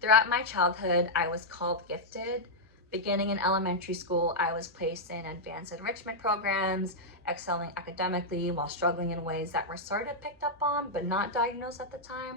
Throughout my childhood, I was called gifted. Beginning in elementary school, I was placed in advanced enrichment programs, excelling academically while struggling in ways that were sort of picked up on but not diagnosed at the time.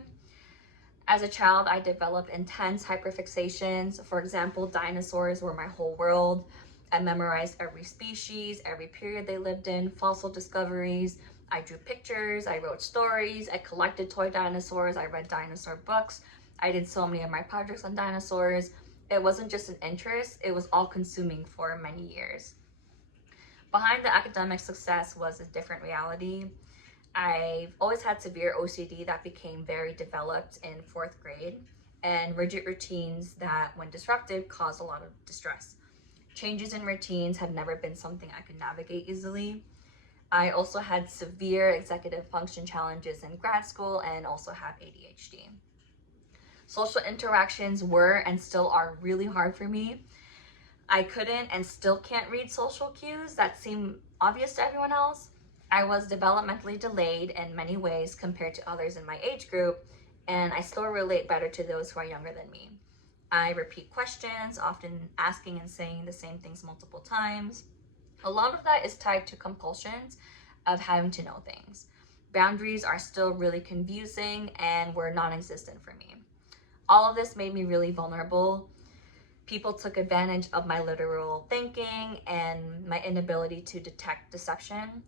As a child, I developed intense hyperfixations. For example, dinosaurs were my whole world. I memorized every species, every period they lived in, fossil discoveries. I drew pictures, I wrote stories, I collected toy dinosaurs, I read dinosaur books. I did so many of my projects on dinosaurs. It wasn't just an interest, it was all consuming for many years. Behind the academic success was a different reality. I've always had severe OCD that became very developed in 4th grade, and rigid routines that, when disrupted, caused a lot of distress. Changes in routines have never been something I could navigate easily. I also had severe executive function challenges in grad school and also have ADHD. Social interactions were and still are really hard for me. I couldn't and still can't read social cues that seem obvious to everyone else. I was developmentally delayed in many ways compared to others in my age group, and I still relate better to those who are younger than me. I repeat questions, often asking and saying the same things multiple times. A lot of that is tied to compulsions of having to know things. Boundaries are still really confusing and were non-existent for me. All of this made me really vulnerable. People took advantage of my literal thinking and my inability to detect deception.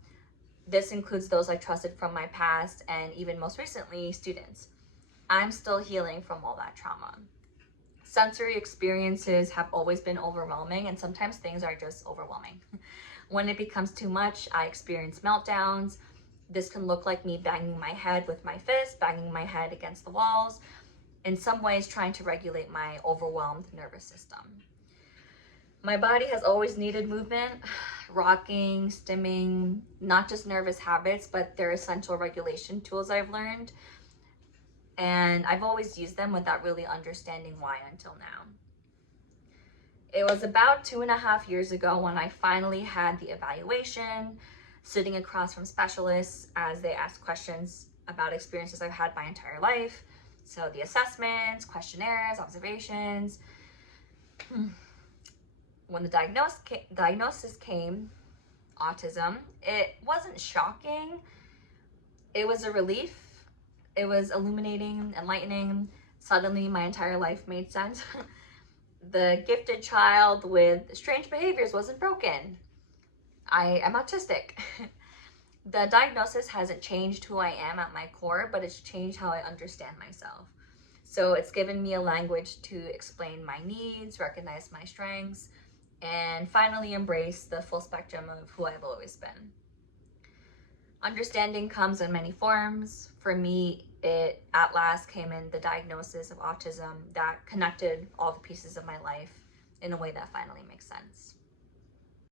This includes those I trusted from my past and even most recently, students. I'm still healing from all that trauma. Sensory experiences have always been overwhelming, and sometimes things are just overwhelming. When it becomes too much, I experience meltdowns. This can look like me banging my head with my fist, banging my head against the walls, in some ways trying to regulate my overwhelmed nervous system. My body has always needed movement, rocking, stimming, not just nervous habits, but they're essential regulation tools I've learned. And I've always used them without really understanding why until now. It was about 2.5 years ago when I finally had the evaluation, sitting across from specialists as they asked questions about experiences I've had my entire life. So the assessments, questionnaires, observations. When the diagnosis came, autism, it wasn't shocking. It was a relief. It was illuminating, enlightening. Suddenly my entire life made sense. The gifted child with strange behaviors wasn't broken. I am autistic. The diagnosis hasn't changed who I am at my core, but it's changed how I understand myself. So it's given me a language to explain my needs, recognize my strengths, and finally embrace the full spectrum of who I've always been. Understanding comes in many forms. For me, it at last came in the diagnosis of autism that connected all the pieces of my life in a way that finally makes sense.